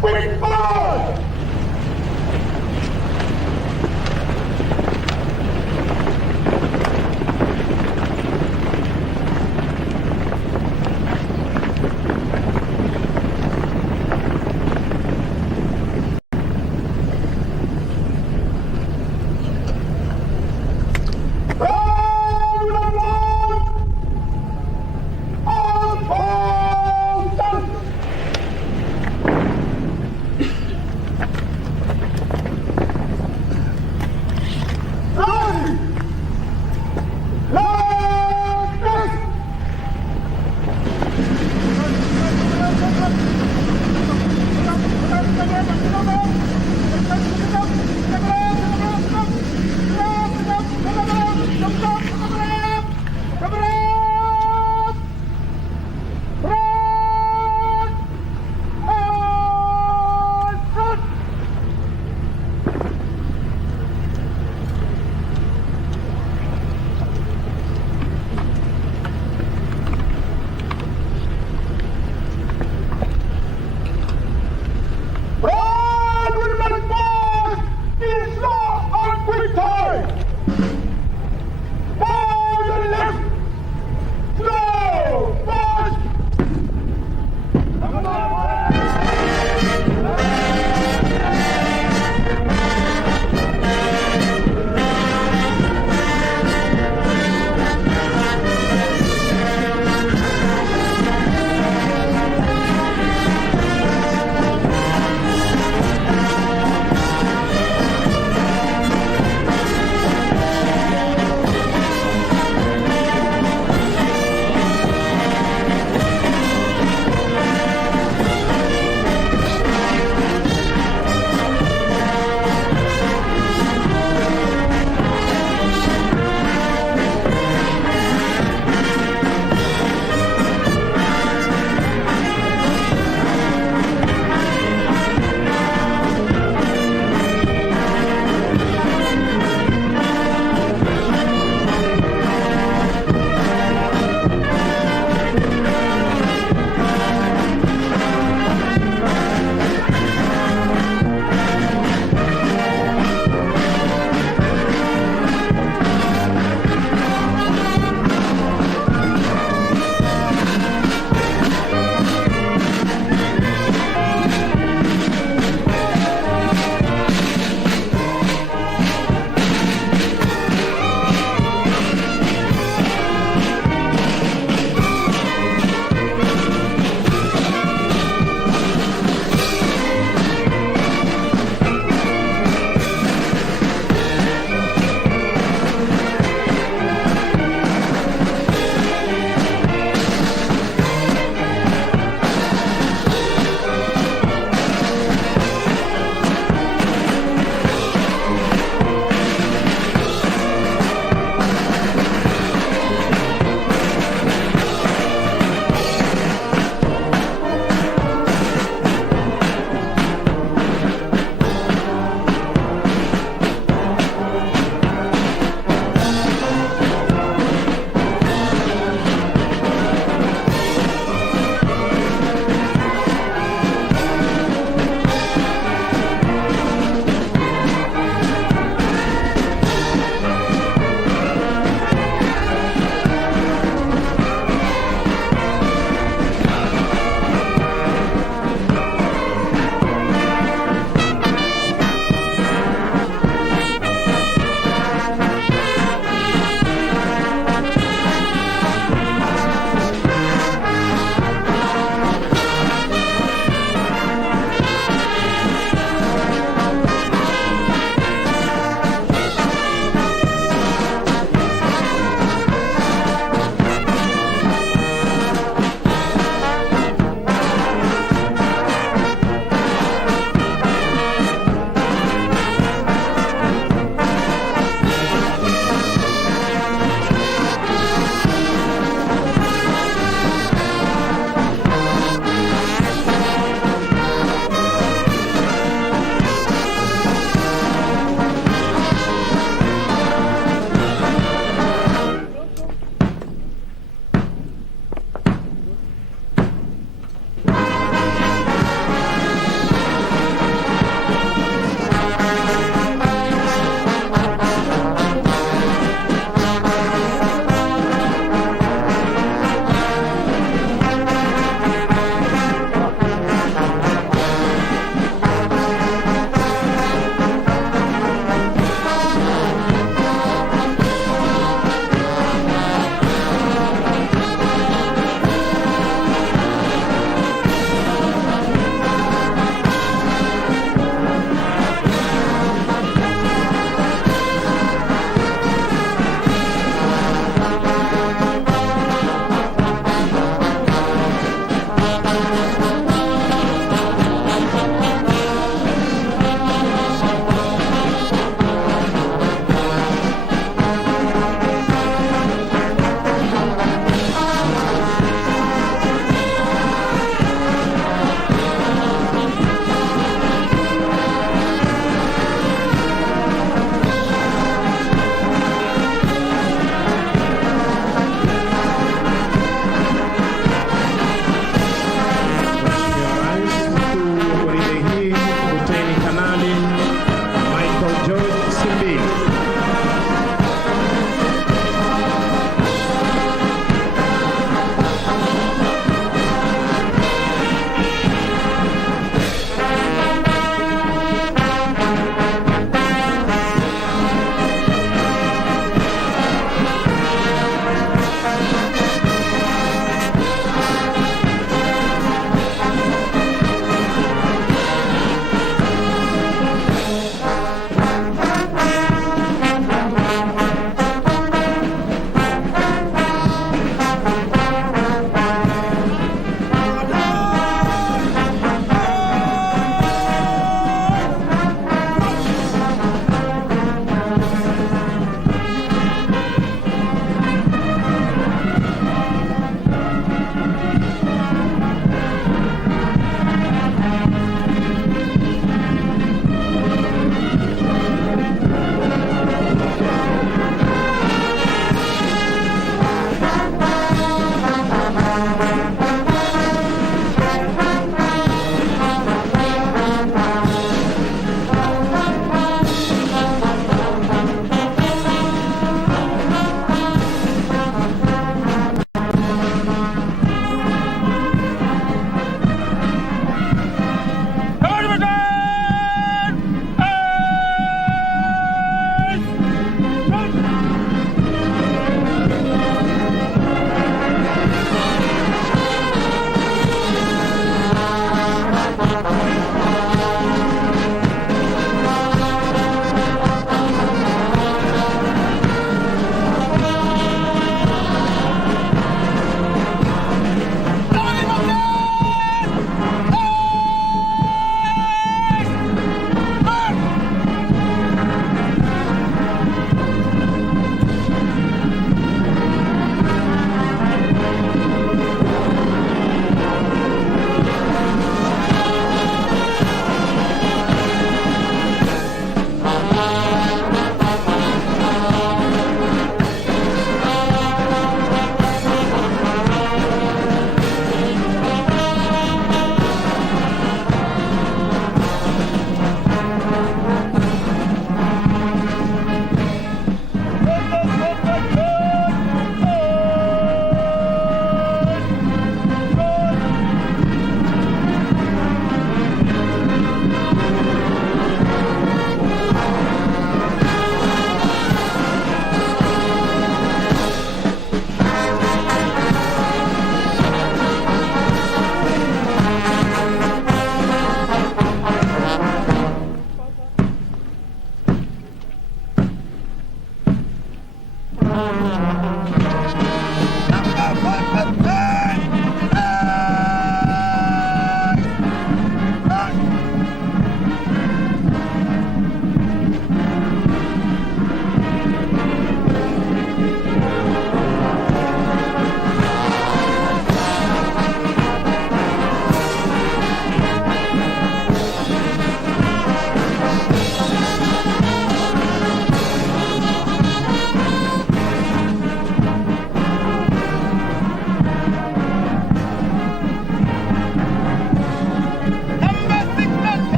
Quick forward!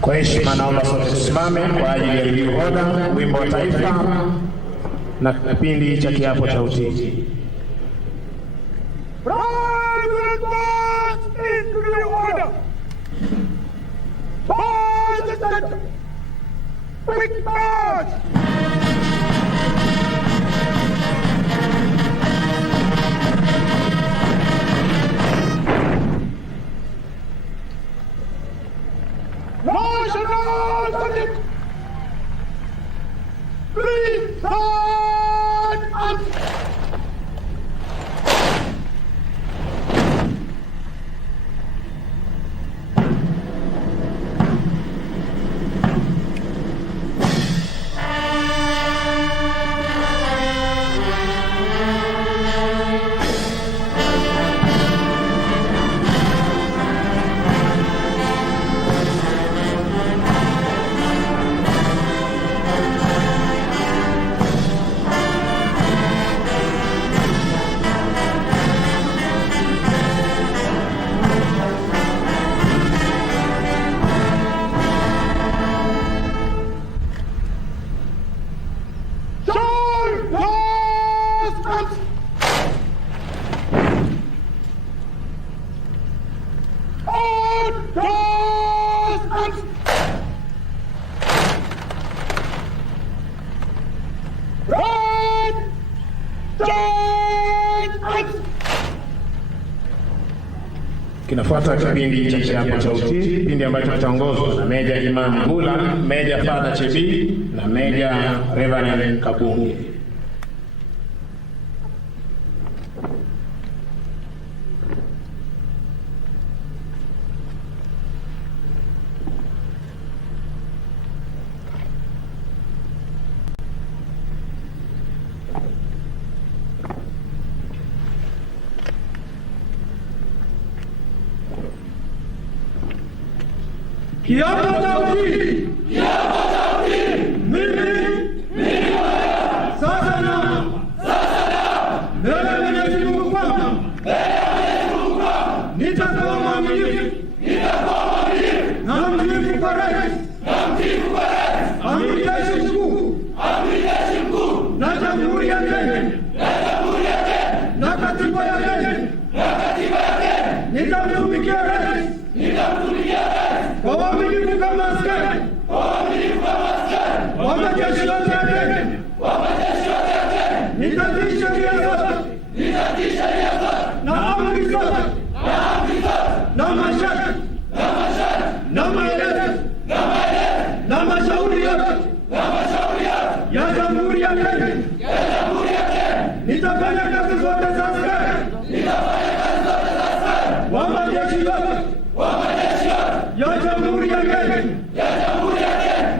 Kwa heshima naomba sote tusimame kwa ajili ya Juhoda, wimbo wa taifa na kipindi cha kiapo cha utii. Kinafuata kipindi cha kiapo cha utii, kipindi ambacho kitaongozwa na Meja Imam Bula, Meja Father Chebi na Meja Reverend Kabungi. Kiapo cha utii. Mimi sasa na mbele ya Mwenyezi Mungu kwamba nitakuwa mwaminifu na mtiifu kwa rais, amiri jeshi mkuu na Jamhuri ya Kenya na katiba ya Kenya. Nitamtumikia rais kwa uaminifu kama askari wa majeshi yote ya Kenya. Nitatii sheria zote na amri zote na masharti na maelezo na mashauri yote ya Jamhuri ya Kenya. Nitafanya kazi zote za askari wa majeshi yote ya Jamhuri ya Kenya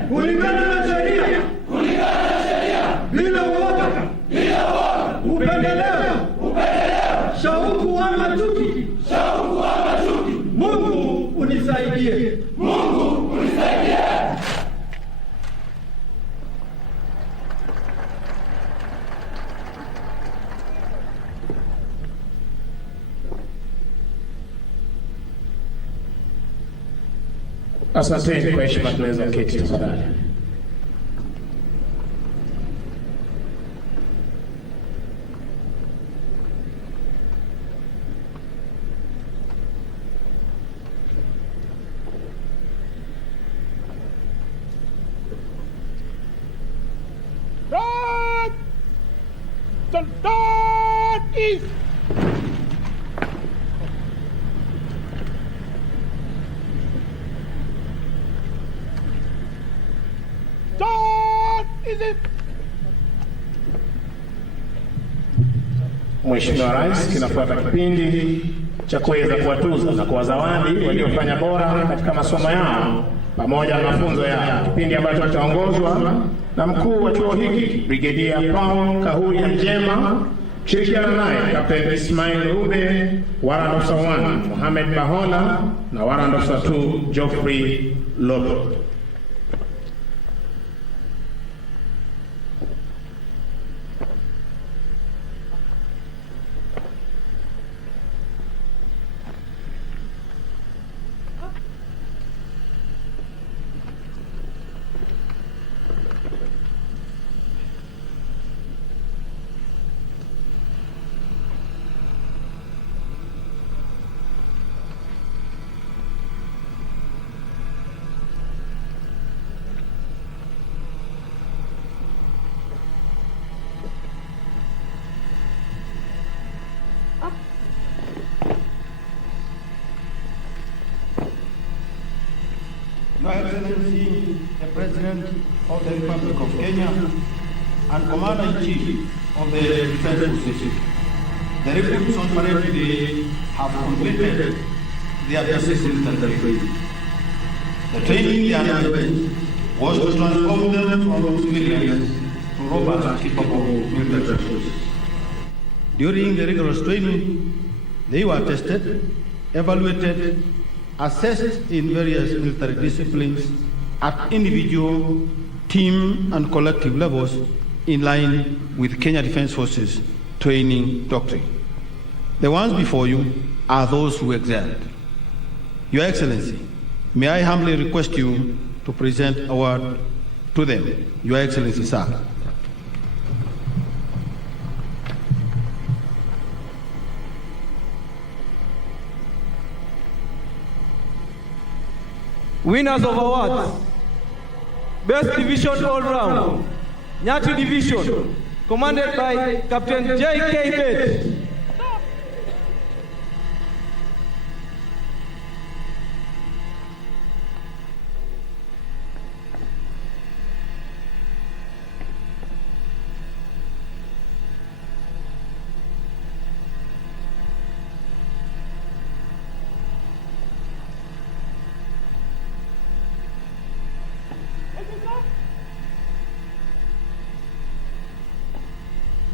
kulingana na sheria bila uoga, upendeleo, shauku ama chuki. Mungu unisaidie. Asante kwa heshima, tunaweza keti tafadhali. Attention, turn east. Turn east. Mheshimiwa Rais, kinafuata kipindi cha kuweza kuwatuza na kuwazawadi waliofanya bora katika masomo yao pamoja na mafunzo yao, kipindi ambacho kitaongozwa na mkuu wa chuo hiki Brigedia Paul Kahuya Njema, kushirikiana naye Captain Ismail Rube, Warrant Officer 1 Mohamed Bahola na Warrant Officer 2 Geoffrey Lobo. Your Excellency, the President of the Republic of Kenya and Commander-in-Chief of the Defense Forces, the recruits on parade today have completed their basic military training. The training they underwent was to transform them from civilians to robust, capable military forces. During the rigorous training, they were tested, evaluated, assessed in various military disciplines at individual, team, and collective levels in line with Kenya Defense Forces training doctrine. The ones before you are those who excelled. Your Excellency, may I humbly request you to present a word to them. Your Excellency, sir. Winners of awards: Best Division All Round, Nyati Division, commanded by Captain J.K. Bett.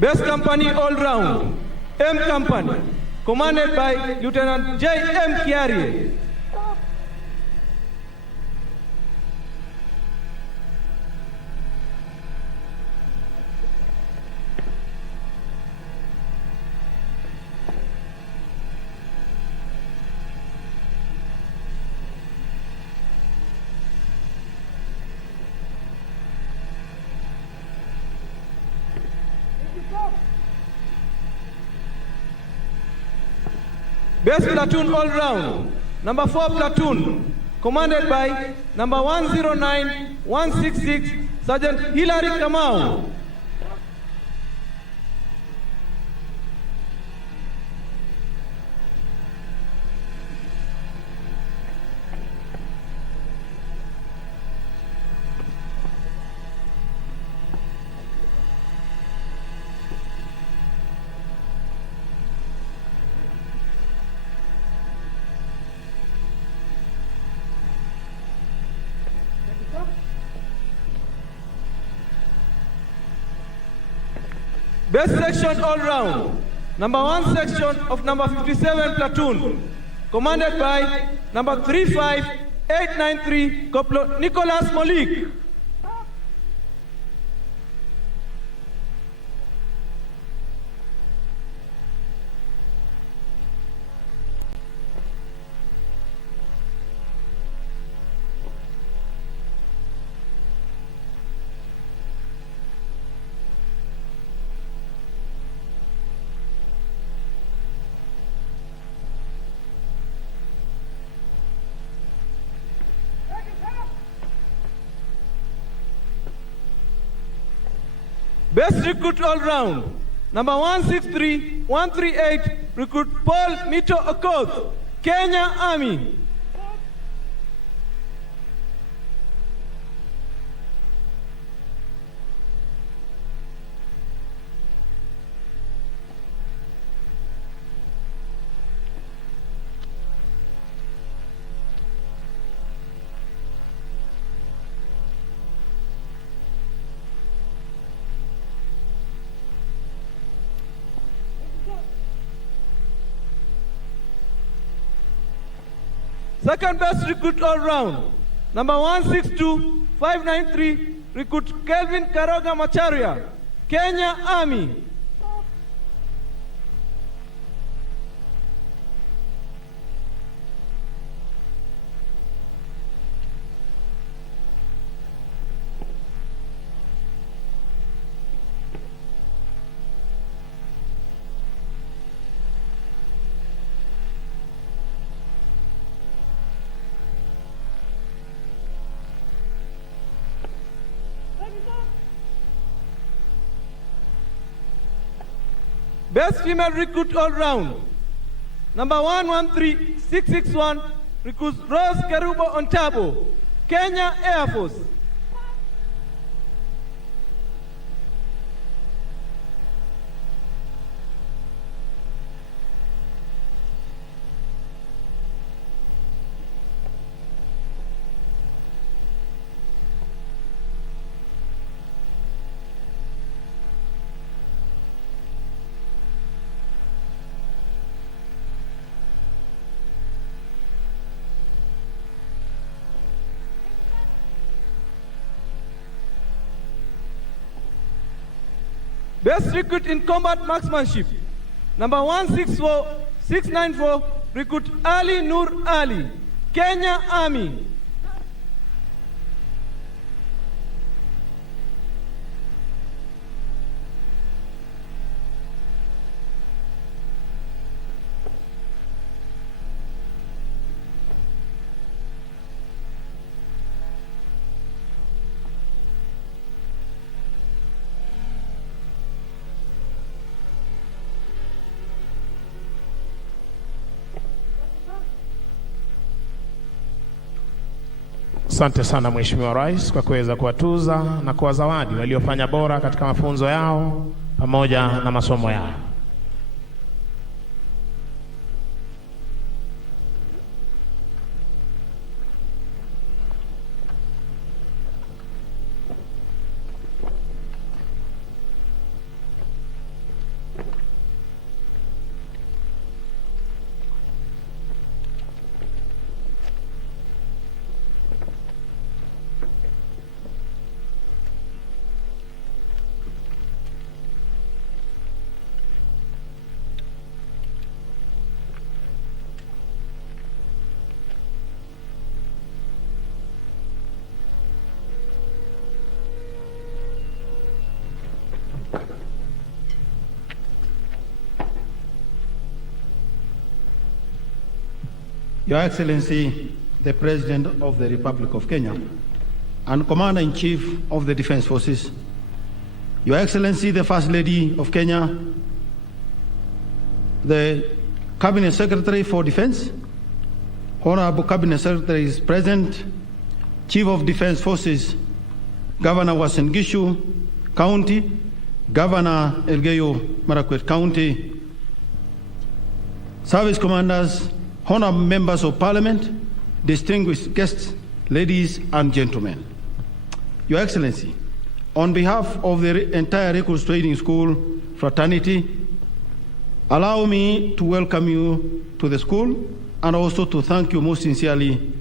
Best Company All Round, M Company, commanded by Lieutenant J.M. Kiari. Best Platoon All Round, number 4 Platoon, commanded by number 109 166 Sergeant Hilary Kamau. Best Section All Round, number 1 Section of number 57 Platoon, commanded by number 35893 Corporal Nicholas Molik. Best Recruit All Round, Number 163138, recruit Paul Mito Okoth, Kenya Army. Second best recruit all round, number 162593, recruit Kelvin Karoga Macharia, Kenya Army. Best female recruit all round, number 113661, recruits Rose Kerubo Ontabo, Kenya Air Force. Best recruit in combat marksmanship, number 164694, recruit Ali Nur Ali, Kenya Army. Asante sana Mheshimiwa Rais kwa kuweza kuwatuza na kuwazawadi waliofanya bora katika mafunzo yao pamoja na masomo yao. Your Excellency, the President of the Republic of Kenya and Commander-in-Chief of the Defense Forces, Your Excellency, the First Lady of Kenya, the Cabinet Secretary for Defense, Honorable Cabinet Secretary is present, Chief of Defense Forces, Governor Uasin Gishu County, Governor Elgeyo Marakwet County, Service Commanders, honorable members of Parliament, distinguished guests, ladies and gentlemen. Your Excellency, on behalf of the entire Recruits Training School fraternity, allow me to welcome you to the school and also to thank you most sincerely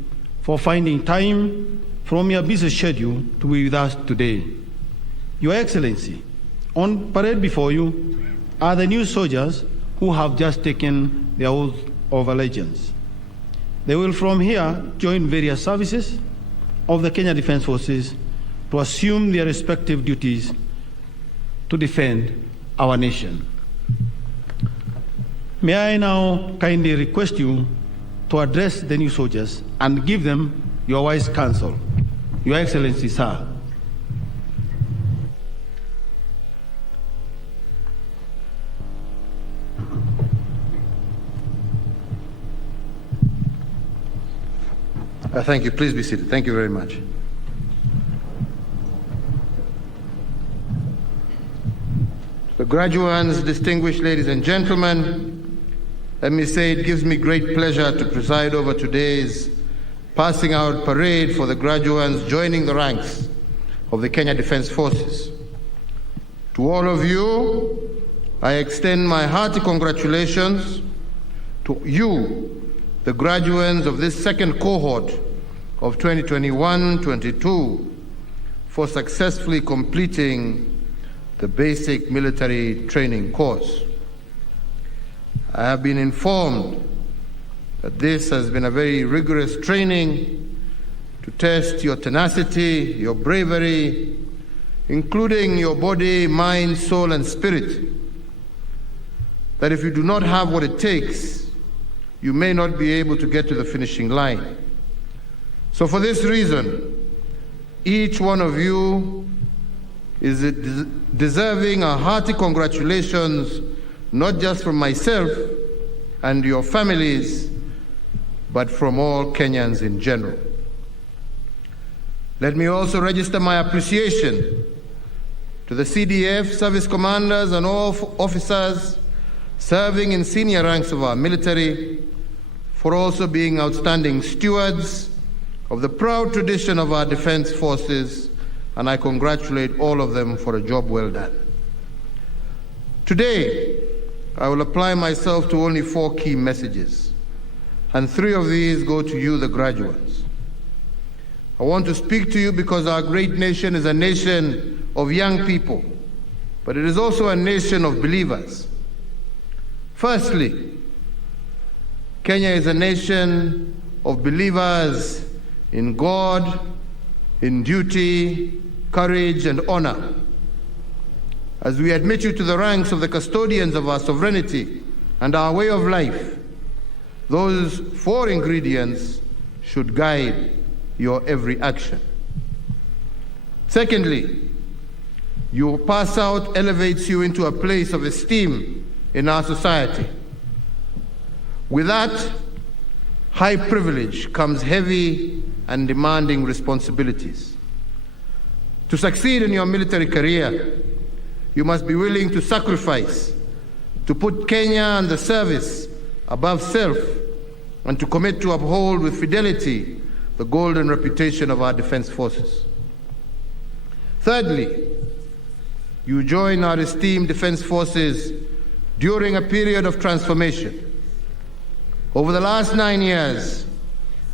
for finding time from your busy schedule to be with us today. Your Excellency, on parade before you are the new soldiers who have just taken their oath of allegiance. They will from here join various services of the Kenya Defense Forces to assume their respective duties to defend our nation. May I now kindly request you to address the new soldiers and give them your wise counsel. Your Excellency, sir. Thank you. Please be seated. Thank you very much. The graduates, distinguished ladies and gentlemen, let me say it gives me great pleasure to preside over today's passing out parade for the graduates joining the ranks of the Kenya Defence Forces. To all of you, I extend my hearty congratulations to you, the graduates of this second cohort of 2021-22, for successfully completing the basic military training course. I have been informed that this has been a very rigorous training to test your tenacity, your bravery, including your body, mind, soul, and spirit. That if you do not have what it takes, you may not be able to get to the finishing line. So for this reason, each one of you is deserving a hearty congratulations, not just from myself and your families, but from all Kenyans in general. Let me also register my appreciation to the CDF service commanders and all officers serving in senior ranks of our military for also being outstanding stewards of the proud tradition of our defense forces, and I congratulate all of them for a job well done. Today, I will apply myself to only 4 key messages, and 3 of these go to you, the graduates. I want to speak to you because our great nation is a nation of young people, but it is also a nation of believers. Firstly, Kenya is a nation of believers in God, in duty, courage, and honor. As we admit you to the ranks of the custodians of our sovereignty and our way of life, those 4 ingredients should guide your every action. Secondly, your pass out elevates you into a place of esteem in our society. With that high privilege comes heavy and demanding responsibilities. To succeed in your military career, you must be willing to sacrifice, to put Kenya and the service above self, and to commit to uphold with fidelity the golden reputation of our defense forces. Thirdly, you join our esteemed defense forces during a period of transformation. Over the last 9 years,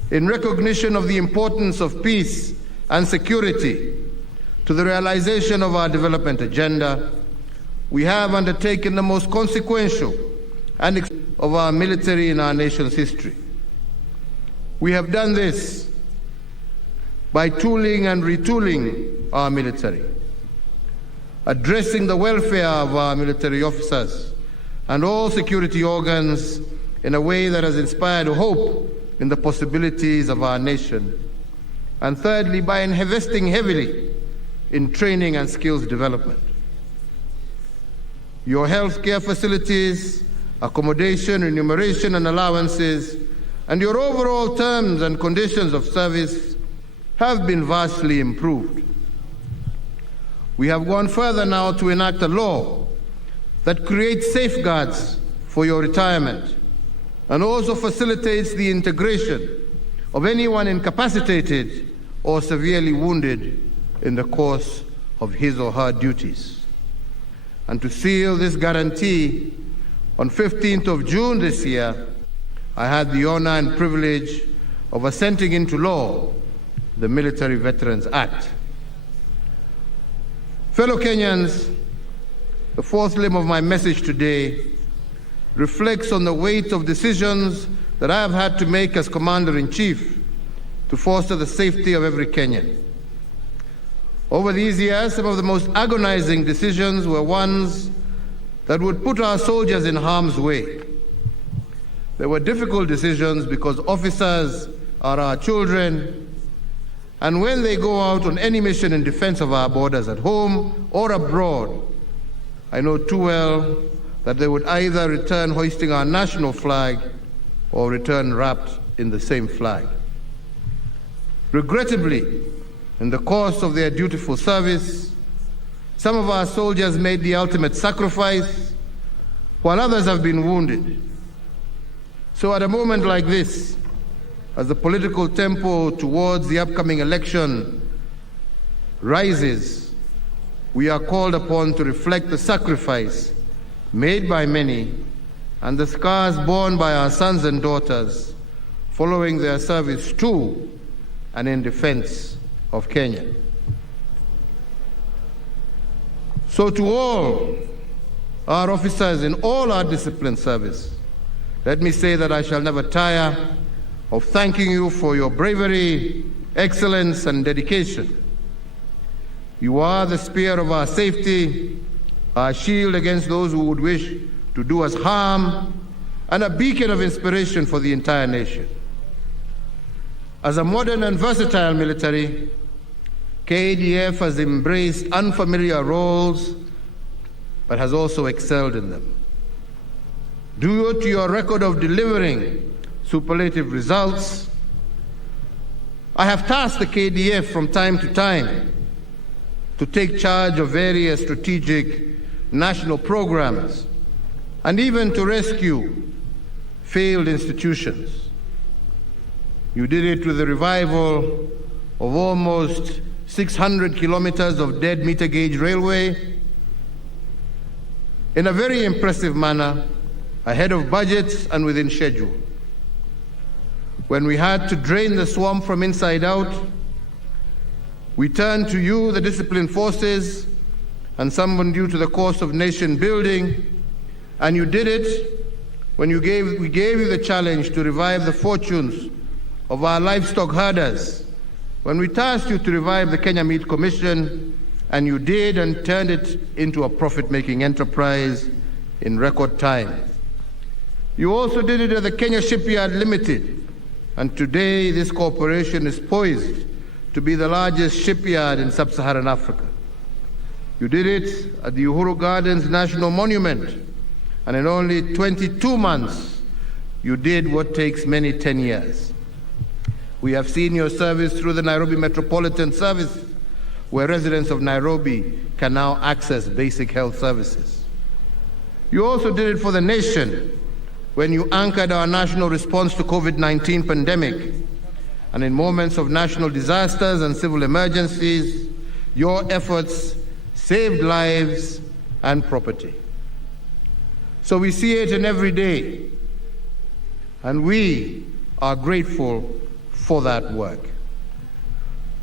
in recognition of the importance of peace and security to the realization of our development agenda, we have undertaken the most consequential and of our military in our nation's history. We have done this by tooling and retooling our military, addressing the welfare of our military officers and all security organs in a way that has inspired hope in the possibilities of our nation. And thirdly, by investing heavily in training and skills development. Your health care facilities, accommodation, remuneration and allowances, and your overall terms and conditions of service have been vastly improved. We have gone further now to enact a law that creates safeguards for your retirement and also facilitates the integration of anyone incapacitated or severely wounded in the course of his or her duties. And to seal this guarantee, on 15th of June this year, I had the honor and privilege of assenting into law the Military Veterans Act. Fellow Kenyans, the 4th limb of my message today reflects on the weight of decisions that I have had to make as Commander-in-Chief to foster the safety of every Kenyan. Over these years, some of the most agonizing decisions were ones that would put our soldiers in harm's way. They were difficult decisions because officers are our children, and when they go out on any mission in defense of our borders at home or abroad, I know too well that they would either return hoisting our national flag or return wrapped in the same flag. Regrettably, in the course of their dutiful service, some of our soldiers made the ultimate sacrifice, while others have been wounded. So at a moment like this, as the political tempo towards the upcoming election rises, we are called upon to reflect the sacrifice made by many and the scars borne by our sons and daughters following their service to and in defense of Kenya. So to all our officers in all our disciplined service, let me say that I shall never tire of thanking you for your bravery, excellence, and dedication. You are the spear of our safety, our shield against those who would wish to do us harm, and a beacon of inspiration for the entire nation. As a modern and versatile military, KADF has embraced unfamiliar roles, but has also excelled in them. Due to your record of delivering superlative results, I have tasked the KDF from time to time to take charge of various strategic national programs and even to rescue failed institutions. You did it with the revival of almost 600 kilometers of dead meter gauge railway in a very impressive manner, ahead of budget and within schedule. When we had to drain the swamp from inside out, we turned to you, the disciplined forces, and summoned you to the course of nation building, and you did it when we gave you the challenge to revive the fortunes of our livestock herders, when we tasked you to revive the Kenya Meat Commission, and you did and turned it into a profit-making enterprise in record time. You also did it at the Kenya Shipyard Limited, and today this corporation is poised to be the largest shipyard in sub-Saharan Africa. You did it at the Uhuru Gardens National Monument, and in only 22 months, you did what takes many 10 years. We have seen your service through the Nairobi Metropolitan Service, where residents of Nairobi can now access basic health services. You also did it for the nation when you anchored our national response to COVID-19 pandemic. And in moments of national disasters and civil emergencies, your efforts saved lives and property. So we see it in every day, and we are grateful for that work.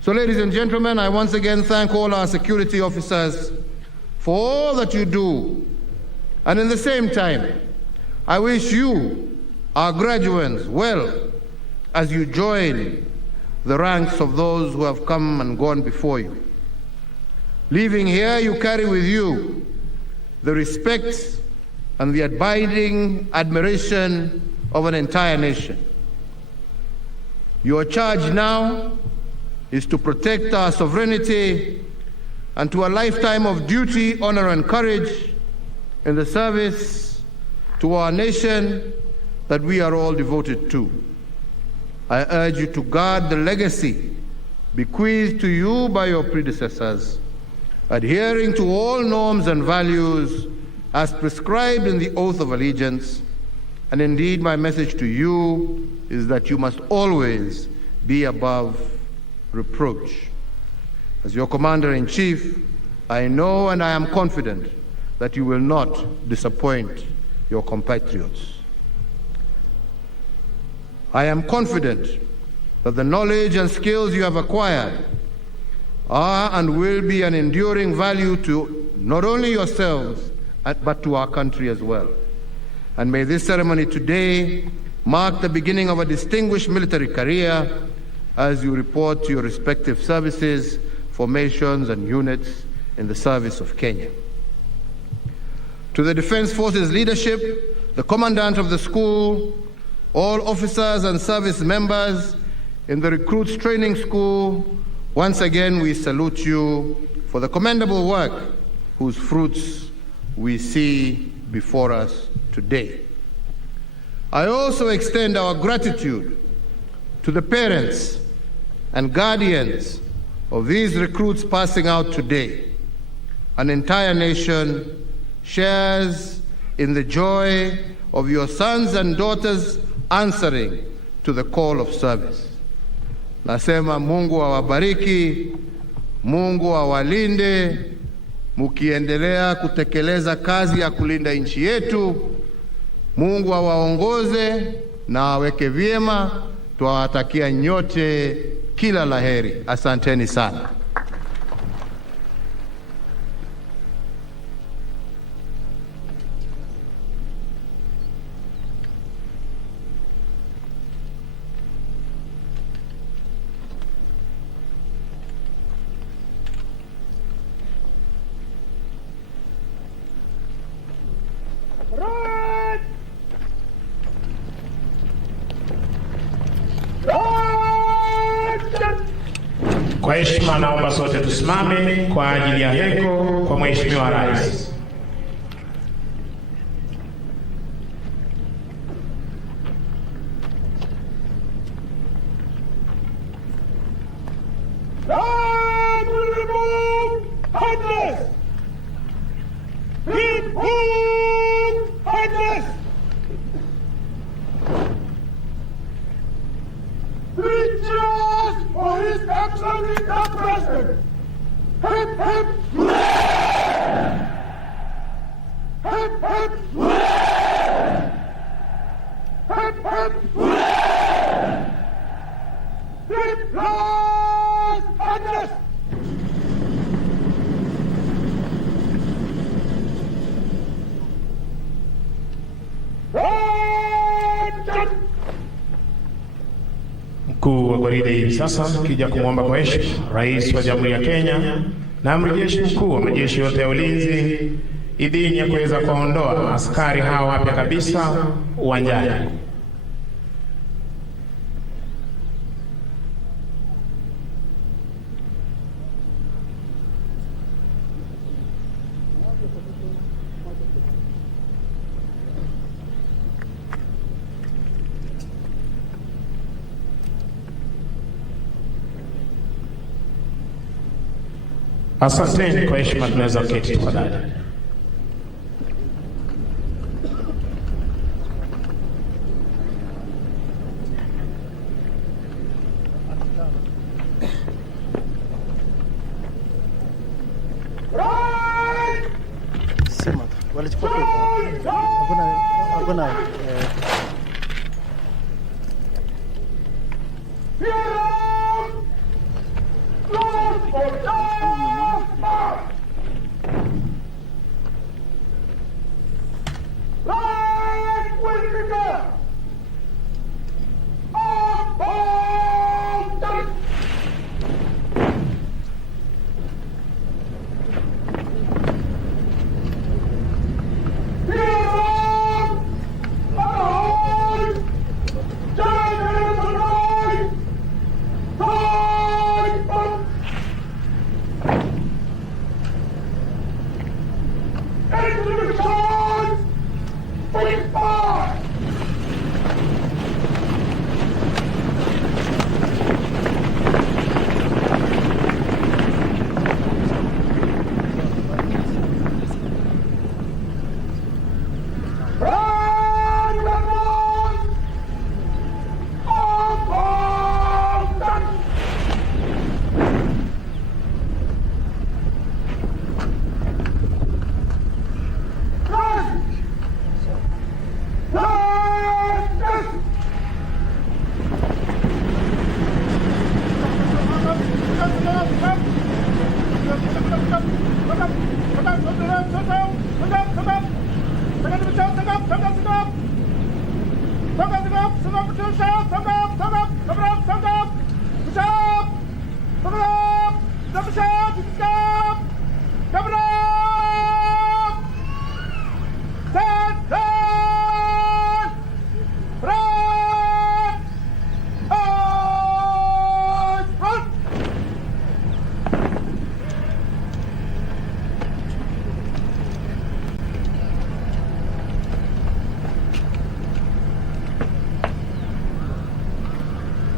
So ladies and gentlemen, I once again thank all our security officers for all that you do. And in the same time, I wish you, our graduates, well as you join the ranks of those who have come and gone before you. Leaving here, you carry with you the respect and the abiding admiration of an entire nation. Your charge now is to protect our sovereignty and to a lifetime of duty, honor, and courage in the service to our nation that we are all devoted to. I urge you to guard the legacy bequeathed to you by your predecessors, adhering to all norms and values as prescribed in the oath of allegiance. And indeed, my message to you is that you must always be above reproach. As your Commander-in-Chief, I know and I am confident that you will not disappoint your compatriots. I am confident that the knowledge and skills you have acquired are and will be an enduring value to not only yourselves, but to our country as well. And may this ceremony today mark the beginning of a distinguished military career as you report to your respective services, formations, and units in the service of Kenya. To the Defense Forces leadership, the Commandant of the school, all officers and service members in the Recruits Training School, once again we salute you for the commendable work whose fruits we see before us today. I also extend our gratitude to the parents and guardians of these recruits passing out today, an entire nation shares in the joy of your sons and daughters answering to the call of service. Nasema Mungu awabariki, Mungu awalinde, mukiendelea kutekeleza kazi ya kulinda nchi yetu. Mungu awaongoze na aweke vyema. Twawatakia nyote kila laheri. Asanteni sana. Kwa heshima naomba sote tusimame kwa ajili ya heko kwa Mheshimiwa Rais. God will remove hardness. Remove hardness. Three cheers for His Excellency the President. Hip, hip, hooray! Hip, hip, hooray! Hip, hip, hooray! Replace hardness. Mkuu wa gwaride hivi sasa kija kumwomba kwa heshima Rais wa Jamhuri ya Kenya na Amiri Jeshi Mkuu wa majeshi yote ya ulinzi idhini ya kuweza kuondoa askari hawa wapya kabisa uwanjani. Asanteni, kwa heshima tunaweza kuketi tafadhali. Sema walichukua hakuna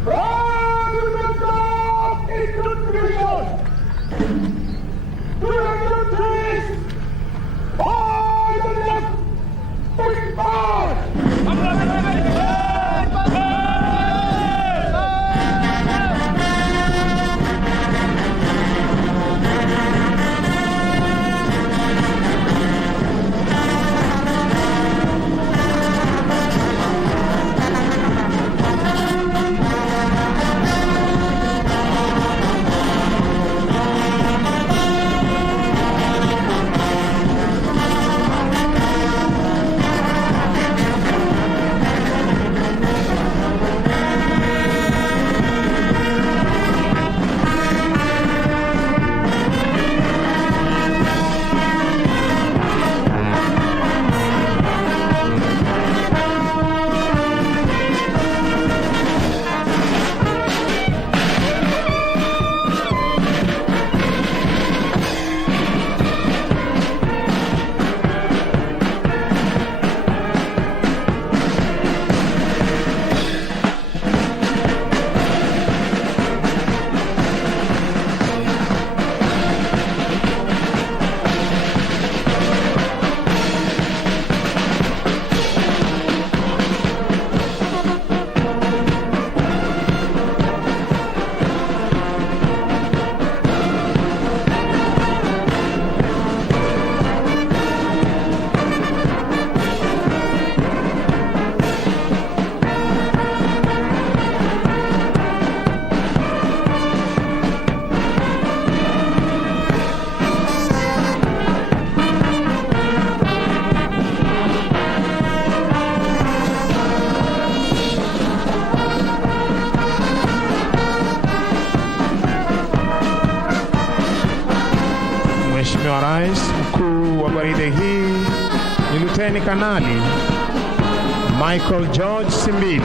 Right! Mheshimiwa Rais, mkuu wa gwaride hii ni Luteni Kanali Michael George Simbili.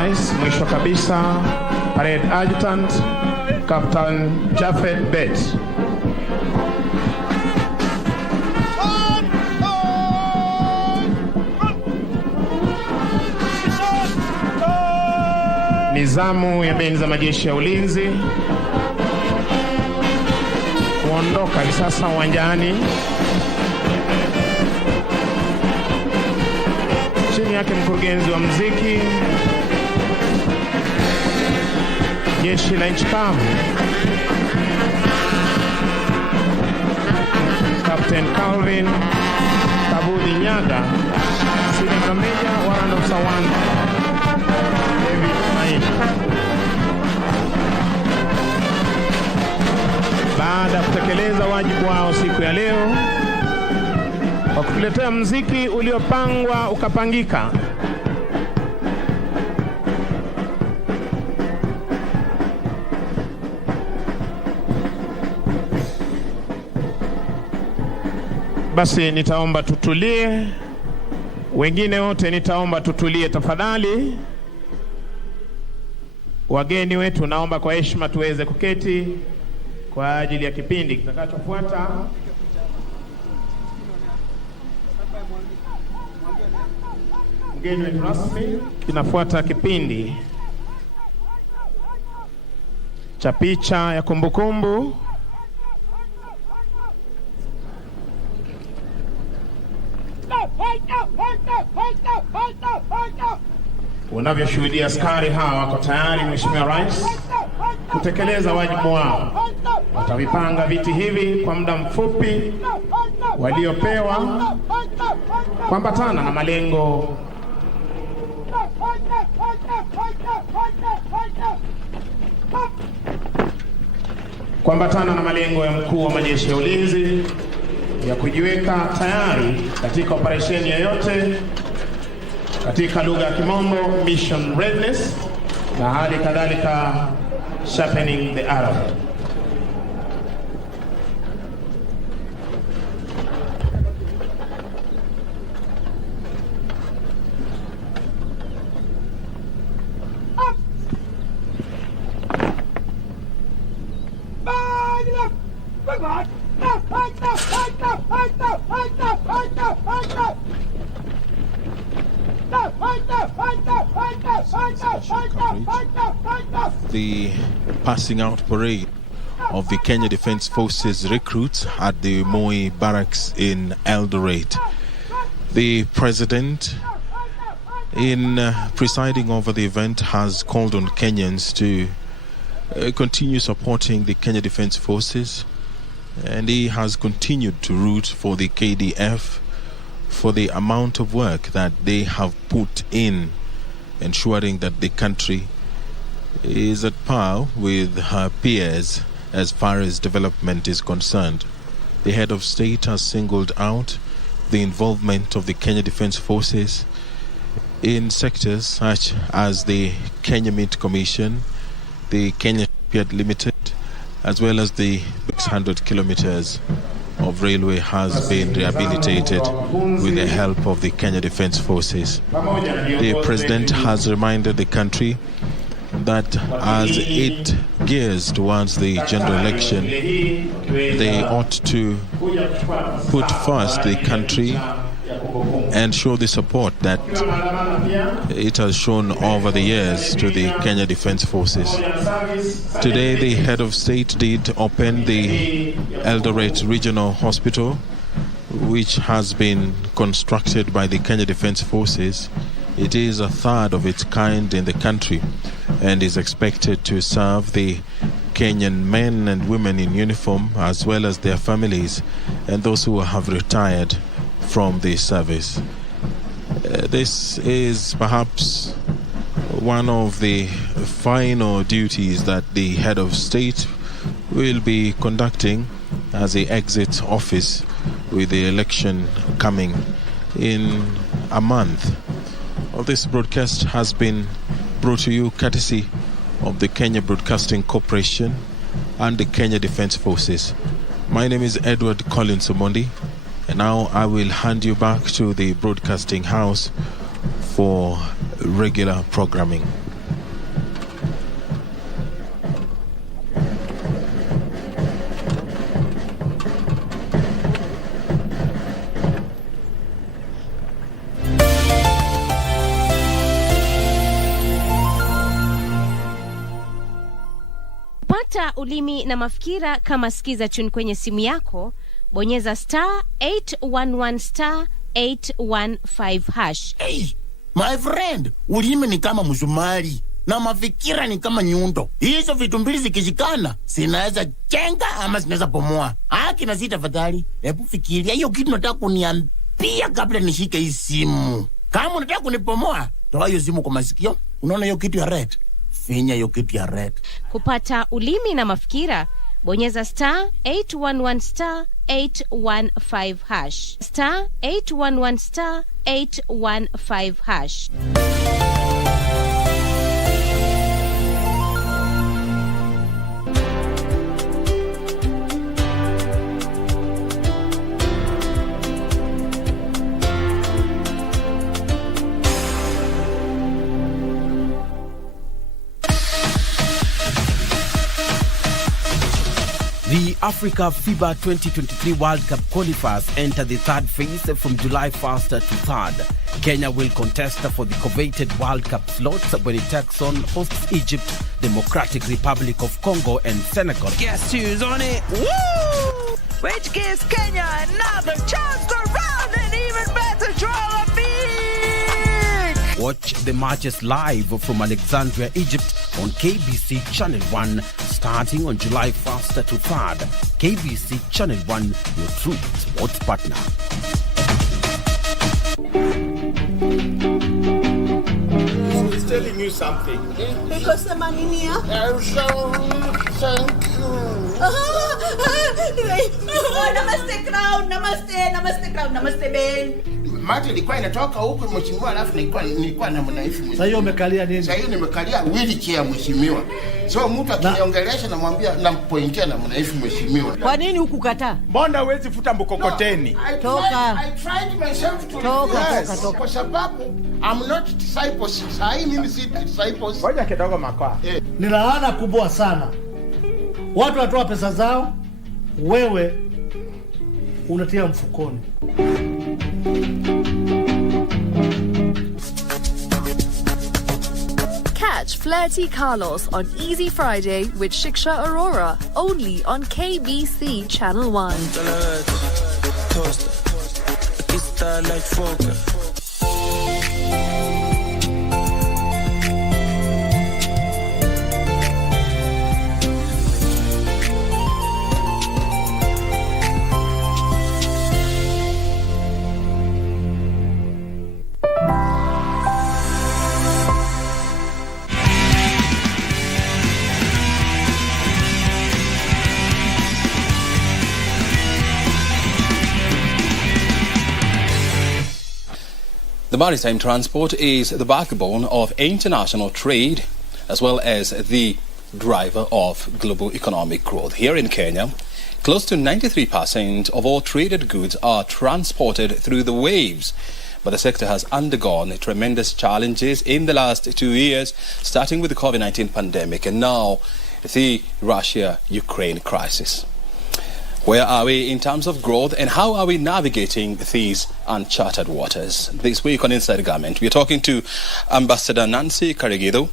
Rais. Mwisho kabisa, Parade Adjutant Captain Jafet Bet. Nizamu ya bendi za majeshi ya ulinzi kuondoka hivi sasa uwanjani. Chini yake mkurugenzi wa muziki, jeshi la nchi kavu, Captain Calvin Kabudi Nyaga, Senior Major Warrant Officer 1 David Maina. Baada ya kutekeleza wajibu wao siku ya leo kwa kutuletea muziki uliopangwa ukapangika, basi nitaomba tutulie. Wengine wote nitaomba tutulie tafadhali. Wageni wetu, naomba kwa heshima tuweze kuketi kwa ajili ya kipindi kitakachofuata. Mgeni wetu rasmi, kinafuata kipindi cha picha ya kumbukumbu. Unavyoshuhudia askari hawa wako tayari, Mheshimiwa Rais, kutekeleza wajibu wao. Watavipanga viti hivi kwa muda mfupi waliopewa kuambatana na malengo ya mkuu wa majeshi ya ulinzi ya kujiweka tayari katika operesheni yoyote, katika lugha ya Kimombo mission readiness, na hali kadhalika sharpening the arrow. The passing out parade of the Kenya Defence Forces recruits at the Moi Barracks in Eldoret. The President, in presiding over the event, has called on Kenyans to continue supporting the Kenya Defence Forces, and he has continued to root for the KDF for the amount of work that they have put in ensuring that the country is at par with her peers as far as development is concerned. The head of state has singled out the involvement of the Kenya Defence Forces in sectors such as the Kenya Meat Commission, the Kenya Shipyard Limited, as well as the 600 kilometers of railway has been rehabilitated with the help of the Kenya Defence Forces. The President has reminded the country that as it gears towards the general election, they ought to put first the country and show the support that it has shown over the years to the Kenya Defence Forces. Today, the head of state did open the Eldoret Regional Hospital, which has been constructed by the Kenya Defence Forces. It is a third of its kind in the country and is expected to serve the Kenyan men and women in uniform, as well as their families and those who have retired from the service. This is perhaps one of the final duties that the head of state will be conducting as he exits office, with the election coming in a month. Well, this broadcast has been brought to you courtesy of the Kenya Broadcasting Corporation and the Kenya Defence Forces. My name is Edward Collins Omondi, and now I will hand you back to the broadcasting house for regular programming. Kupata ulimi na mafikira kama Skiza Tune kwenye simu yako, bonyeza *811 *815 #. Hey, my friend, ulimi ni kama msumari na mafikira ni kama nyundo. Hizo vitu mbili zikishikana, zinaweza jenga ama zinaweza bomoa. Haki na sita tafadhali. Hebu fikiria hiyo kitu nataka kuniambia kabla nishike hii simu. Kama unataka kunibomoa, toa hiyo simu kwa masikio. Unaona hiyo kitu ya red? Finya hiyo kitu ya red. Kupata ulimi na mafikira, bonyeza *811 *815 *811 *815 #. The Africa FIBA 2023 World Cup qualifiers enter the third phase from July 1st to 3rd. Kenya will contest for the coveted World Cup slots when it takes on hosts Egypt, Democratic Republic of Congo and Senegal. Guess who's on it? Woo! Which gives Kenya another chance to run an even better draw of feet! Watch the matches live from Alexandria, Egypt on KBC Channel 1 starting on July 1st to 3rd. KBC Channel 1, your true sports partner. He's telling you something. Because the money here. I'm so thank you. Namaste crown, namaste crown, namaste Ben. Mate ilikuwa inatoka huko mheshimiwa, alafu nilikuwa na mnaifu. Sasa hiyo umekalia nini? Sasa hiyo nimekalia wheelchair mheshimiwa. So mtu akiniongelesha namwambia nampointia na mnaifu mheshimiwa. Kwa nini hukukataa? Mbona huwezi futa mkokoteni? Toka. I tried myself to Toka. Kwa sababu I'm not disciples. Sasa mimi si disciples. Ngoja kidogo makoa. Ni laana kubwa sana. Watu watoa pesa zao, wewe unatia mfukoni. Catch Flirty Carlos on Easy Friday with Shiksha Aurora, only on KBC Channel 1. The maritime transport is the backbone of international trade as well as the driver of global economic growth. Here in Kenya, close to 93% of all traded goods are transported through the waves. But the sector has undergone tremendous challenges in the last 2 years, starting with the COVID-19 pandemic and now the Russia-Ukraine crisis. Where are we in terms of growth and how are we navigating these uncharted waters? This week on Inside Garment, we are talking to Ambassador Nancy Karegedo.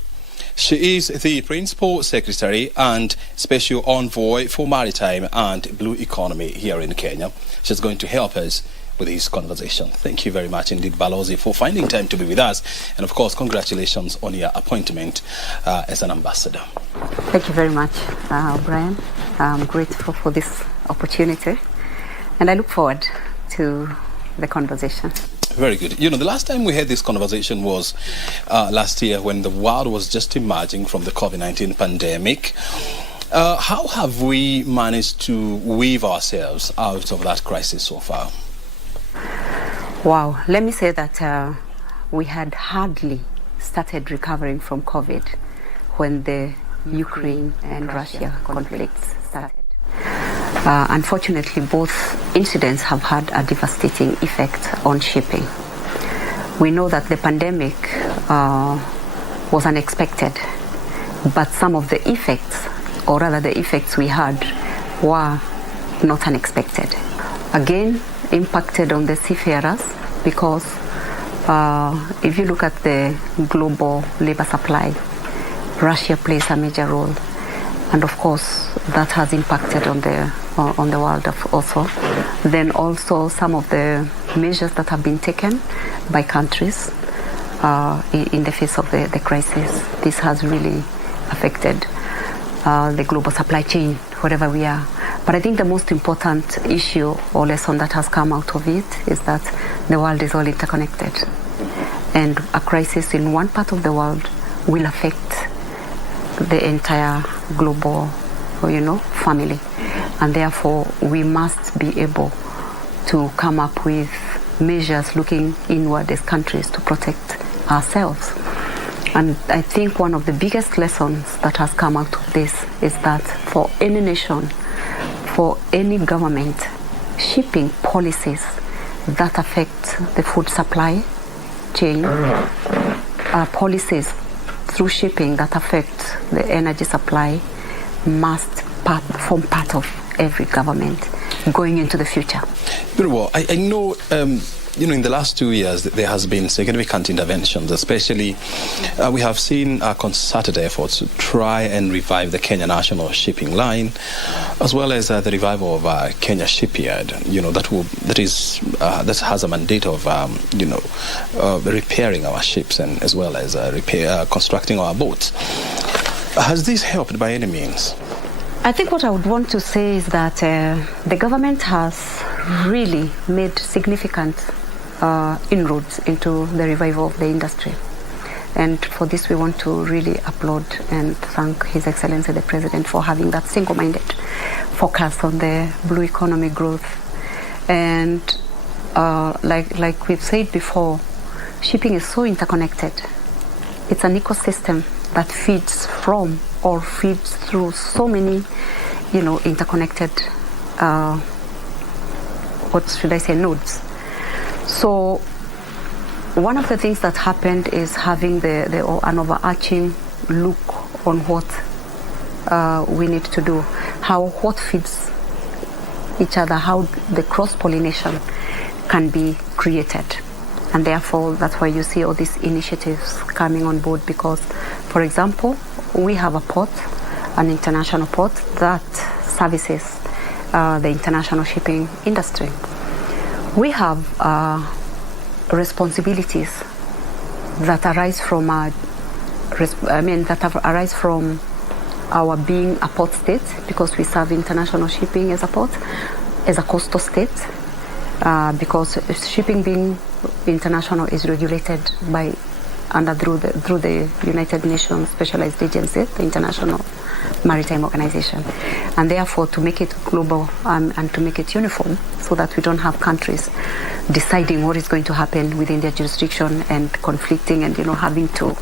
She is the Principal Secretary and Special Envoy for Maritime and Blue Economy here in Kenya. She's going to help us with this conversation. Thank you very much indeed, Balozi, for finding time to be with us. And of course, congratulations on your appointment as an ambassador. Thank you very much, Brian. I'm grateful for this opportunity and I look forward to the conversation. Very good. You know, the last time we had this conversation was last year when the world was just emerging from the COVID-19 pandemic. How have we managed to weave ourselves out of that crisis so far? Wow, let me say that we had hardly started recovering from COVID when the Ukraine and Russia conflicts started. Unfortunately, both incidents have had a devastating effect on shipping. We know that the pandemic was unexpected, but some of the effects, or rather the effects we had, were not unexpected. Again, impacted on the seafarers because if you look at the global labor supply, Russia plays a major role. And of course, that has impacted on the world also. Then also some of the measures that have been taken by countries in the face of the crisis. This has really affected the global supply chain, wherever we are. But I think the most important issue or lesson that has come out of it is that the world is all interconnected. And a crisis in one part of the world will affect the entire global, family. And therefore, we must be able to come up with measures looking inward as countries to protect ourselves. And I think one of the biggest lessons that has come out of this is that for any nation, for any government, shipping policies that affect the food supply chain, policies through shipping that affect the energy supply must form part of every government going into the future. Very well. I know, in the last 2 years, there has been significant interventions, especially we have seen concerted efforts to try and revive the Kenya National Shipping Line, as well as the revival of Kenya Shipyard, that has a mandate of, repairing our ships and as well as constructing our boats. Has this helped by any means? I think what I would want to say is that the government has really made significant inroads into the revival of the industry. And for this, we want to really applaud and thank His Excellency the President for having that single-minded focus on the blue economy growth. And like we've said before, shipping is so interconnected. It's an ecosystem that feeds from or feeds through so many, interconnected, nodes. So one of the things that happened is having an overarching look on what we need to do, what feeds each other, how the cross-pollination can be created. And therefore, that's why you see all these initiatives coming on board because, for example, we have a port, an international port that services the international shipping industry. We have responsibilities that arise from our being a port state because we serve international shipping as a port, as a coastal state, because shipping being international is regulated through the United Nations Specialized Agency, the International Maritime Organization, and therefore to make it global and to make it uniform so that we don't have countries deciding what is going to happen within their jurisdiction and conflicting and having to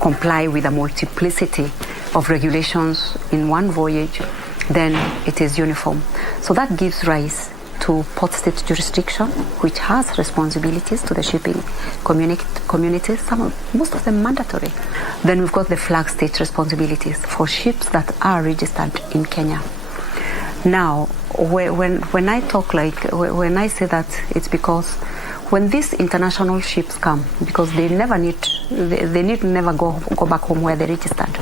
comply with a multiplicity of regulations in one voyage, then it is uniform. So that gives rise to port state jurisdiction, which has responsibilities to the shipping communities, most of them mandatory. Then we've got the flag state responsibilities for ships that are registered in Kenya. Now, when I talk when I say that, it's because when these international ships come, because they need never go back home where they're registered,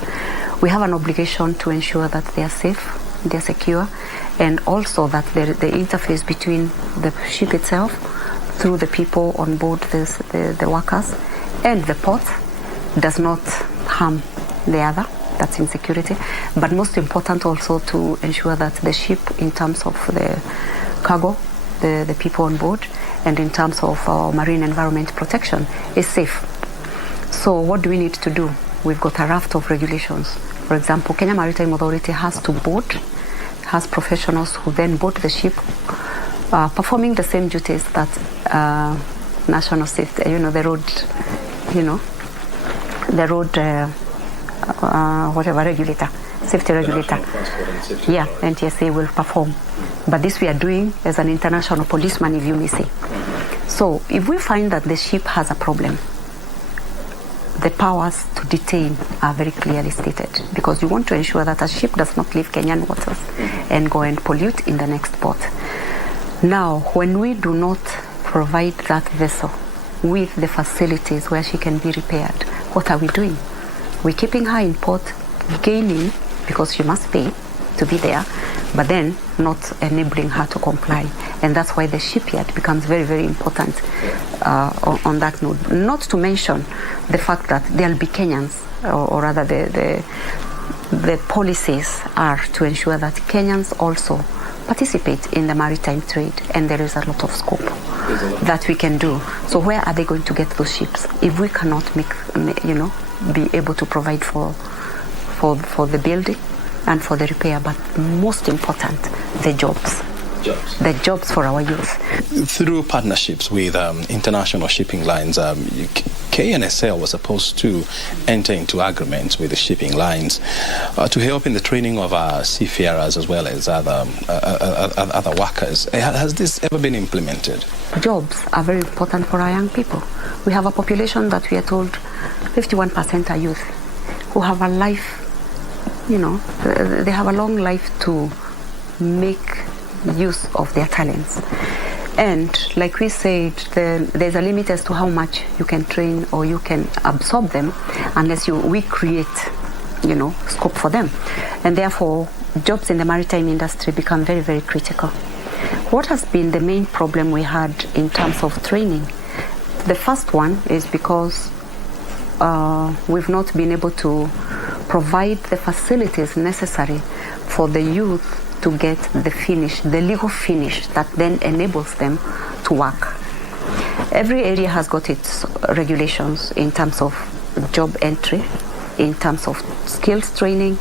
we have an obligation to ensure that they are safe, they're secure, and also that the interface between the ship itself, through the people on board, the workers, and the port does not harm the other. That's insecurity. But most important also to ensure that the ship, in terms of the cargo, the people on board, and in terms of our marine environment protection, is safe. So what do we need to do? We've got a raft of regulations. For example, Kenya Maritime Authority has to board, has professionals who then board the ship, performing the same duties that national safety, the road, whatever regulator, safety regulator, NTSA will perform. But this we are doing as an international policeman, if you may say. So if we find that the ship has a problem, the powers to detain are very clearly stated, because you want to ensure that a ship does not leave Kenyan waters and go and pollute in the next port. Now, when we do not provide that vessel with the facilities where she can be repaired, what are we doing? We're keeping her in port, gaining because she must pay to be there, but then not enabling her to comply. And that's why the shipyard becomes very, very important on that note. Not to mention the fact that there'll be Kenyans, or rather the policies are to ensure that Kenyans also participate in the maritime trade, and there is a lot of scope that we can do. So where are they going to get those ships if we cannot be able to provide for the building and for the repair, but most important, the jobs. The jobs for our youth. Through partnerships with international shipping lines, KNSL was supposed to enter into agreements with the shipping lines to help in the training of seafarers as well as other workers. Has this ever been implemented? Jobs are very important for our young people. We have a population that we are told 51% are youth who have a life, they have a long life to make use of their talents. And like we said, there's a limit as to how much you can train or you can absorb them unless we create, scope for them. And therefore, jobs in the maritime industry become very, very critical. What has been the main problem we had in terms of training? The first one is because we've not been able to provide the facilities necessary for the youth to get the legal finish that then enables them to work. Every area has got its regulations in terms of job entry, in terms of skills training,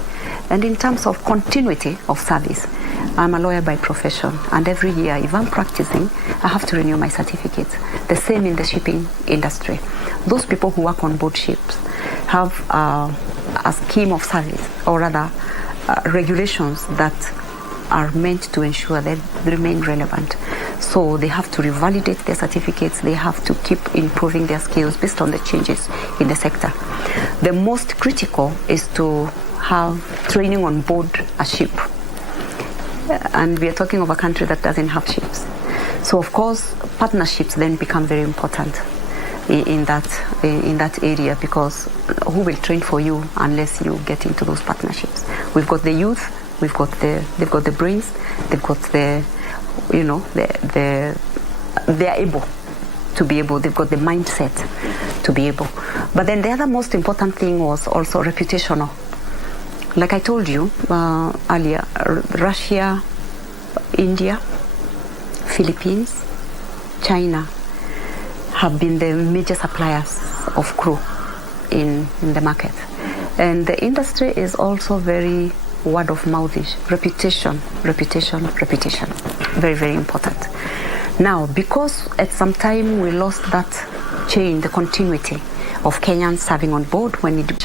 and in terms of continuity of service. I'm a lawyer by profession, and every year, if I'm practicing, I have to renew my certificates. The same in the shipping industry. Those people who work on board ships have a scheme of service, or rather regulations that are meant to ensure that they remain relevant. So they have to revalidate their certificates, they have to keep improving their skills based on the changes in the sector. The most critical is to have training on board a ship. And we are talking of a country that doesn't have ships. So of course, partnerships then become very important in that area, because who will train for you unless you get into those partnerships? We've got the youth, they've got the brains, they've got they're able to be able, they've got the mindset to be able. But then the other most important thing was also reputational. Like I told you earlier, Russia, India, Philippines, China have been the major suppliers of crew in the market. And the industry is also very word of mouthish, reputation. Very, very important. Now, because at some time we lost that chain, the continuity of Kenyans serving on board when we do,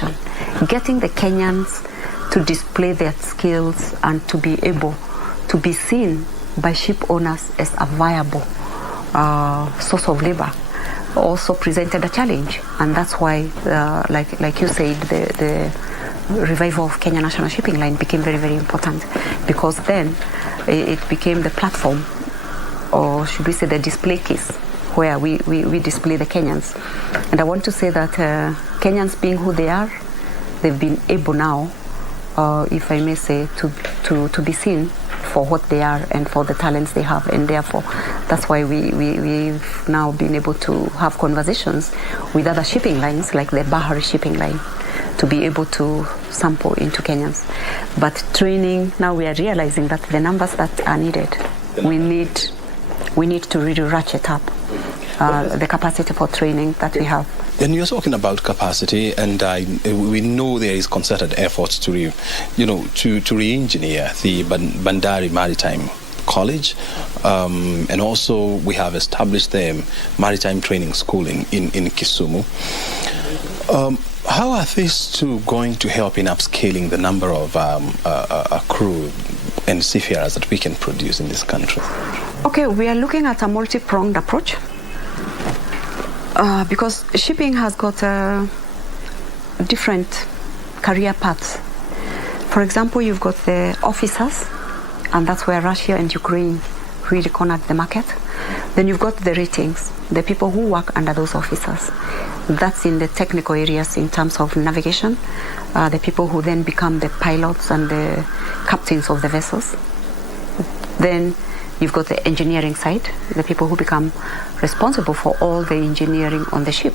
getting the Kenyans to display their skills and to be able to be seen by ship owners as a viable source of labor also presented a challenge. And that's why, like you said, the revival of Kenya National Shipping Line became very, very important, because then it became the platform, or should we say the display case, where we display the Kenyans. And I want to say that Kenyans being who they are, they've been able now, if I may say, to be seen for what they are and for the talents they have. And therefore, that's why we've now been able to have conversations with other shipping lines, like the Bahari shipping line, to be able to sample into Kenyans. But training, now we are realizing that the numbers that are needed, we need to really ratchet up the capacity for training that we have. Then you're talking about capacity, and we know there is concerted efforts to re-engineer the Bandari Maritime College, and also we have established the Maritime Training School in Kisumu. How are these two going to help in upscaling the number of crew and seafarers that we can produce in this country? Okay, we are looking at a multi-pronged approach. Because shipping has got different career paths. For example, you've got the officers, and that's where Russia and Ukraine really cornered the market. Then you've got the ratings, the people who work under those officers. That's in the technical areas in terms of navigation, the people who then become the pilots and the captains of the vessels. Then you've got the engineering side, the people who become responsible for all the engineering on the ship.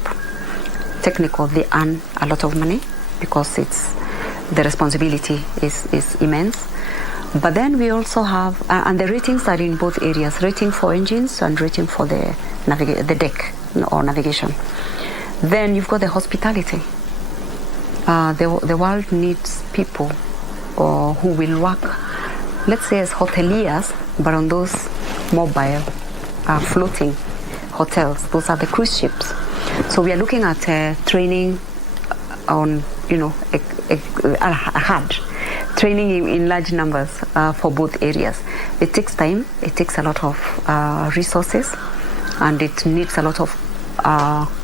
Technical, they earn a lot of money because the responsibility is immense. But then we also have, and the ratings are in both areas, rating for engines and rating for the deck or navigation. Then you've got the hospitality. The world needs people who will work, let's say as hoteliers, but on those mobile, floating hotels. Those are the cruise ships. So we are looking at training on, training in large numbers for both areas. It takes time, it takes a lot of resources, and it needs a lot of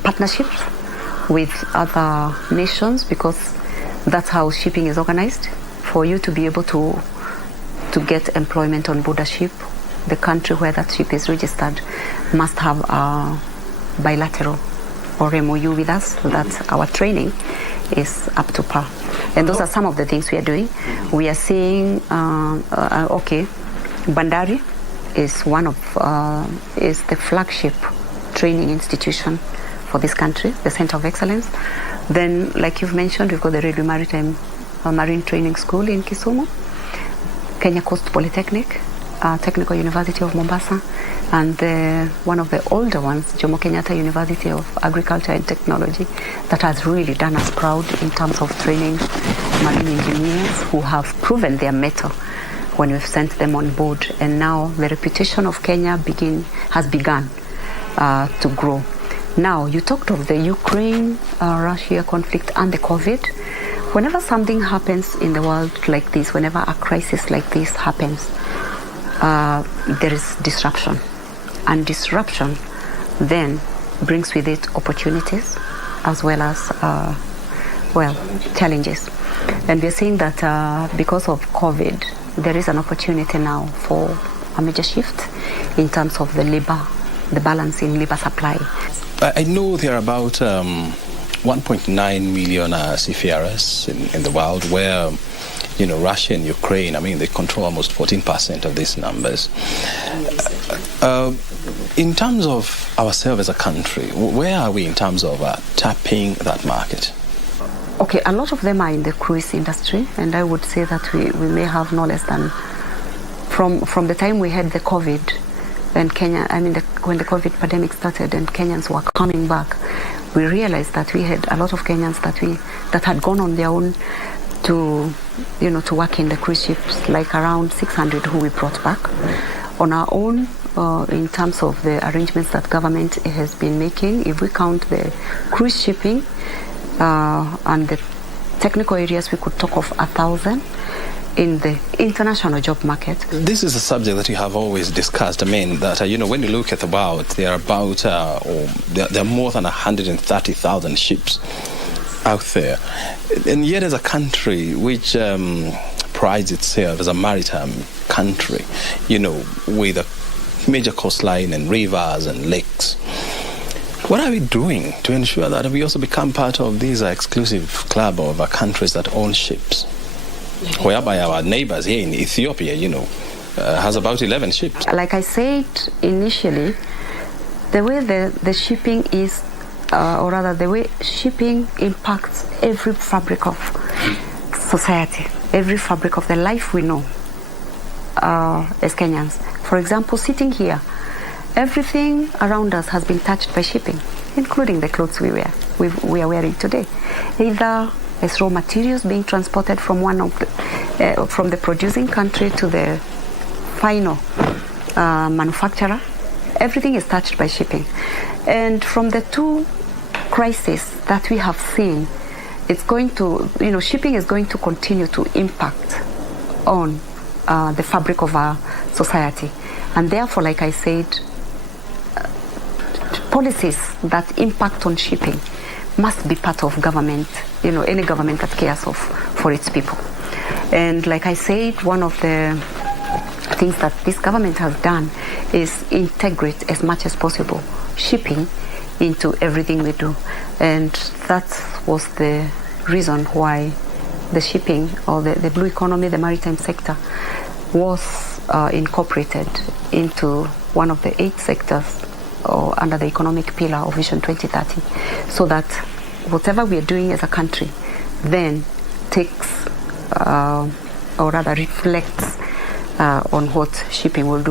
partnerships with other nations, because that's how shipping is organized. For you to be able to get employment on board a ship, the country where that ship is registered must have a bilateral or MOU with us, so that our training is up to par. And those are some of the things we are doing. We are seeing, Bandari is the flagship training institution for this country, the Center of Excellence. Then, like you've mentioned, we've got the Radio Maritime Marine Training School in Kisumu, Kenya Coast Polytechnic, Technical University of Mombasa, and one of the older ones, Jomo Kenyatta University of Agriculture and Technology, that has really done us proud in terms of training marine engineers who have proven their mettle when we've sent them on board. And now the reputation of Kenya has begun to grow. Now, you talked of the Ukraine-Russia conflict and the COVID. Whenever something happens in the world like this, whenever a crisis like this happens, there is disruption. And disruption then brings with it opportunities as well as, challenges. And we're seeing that because of COVID, there is an opportunity now for a major shift in terms of the balance in labor supply. I know there are about 1.9 million seafarers in the world, where Russia and Ukraine, they control almost 14% of these numbers. In terms of ourselves as a country, where are we in terms of tapping that market? Okay, a lot of them are in the cruise industry, and I would say that we may have no less than, from the time we had the COVID, and Kenya, when the COVID pandemic started and Kenyans were coming back, we realized that we had a lot of Kenyans that had gone on their own to work in the cruise ships, like around 600 who we brought back on our own. In terms of the arrangements that government has been making, if we count the cruise shipping and the technical areas, we could talk of 1,000 in the international job market. This is a subject that you have always discussed. That when you look at the world, there are about there are more than 130,000 ships out there, and yet as a country which prides itself as a maritime country, with a major coastline and rivers and lakes, what are we doing to ensure that we also become part of this exclusive club of countries that own ships? Whereby our neighbors here in Ethiopia, has about 11 ships. Like I said initially, the way the shipping is, or rather the way shipping impacts every fabric of society, every fabric of the life we know as Kenyans. For example, sitting here, everything around us has been touched by shipping, including the clothes we are wearing today. Either as raw materials being transported from from the producing country to the final manufacturer, everything is touched by shipping. And from the two crises that we have seen, it's going to, shipping is going to continue to impact on the fabric of our society. And therefore, like I said, policies that impact on shipping must be part of government, any government that cares for its people. And like I said, one of the things that this government has done is integrate as much as possible shipping into everything we do. And that was the reason why the shipping or the blue economy, the maritime sector, was incorporated into one of the 8 sectors under the economic pillar of Vision 2030, so that whatever we are doing as a country then takes or rather reflects on what shipping will do.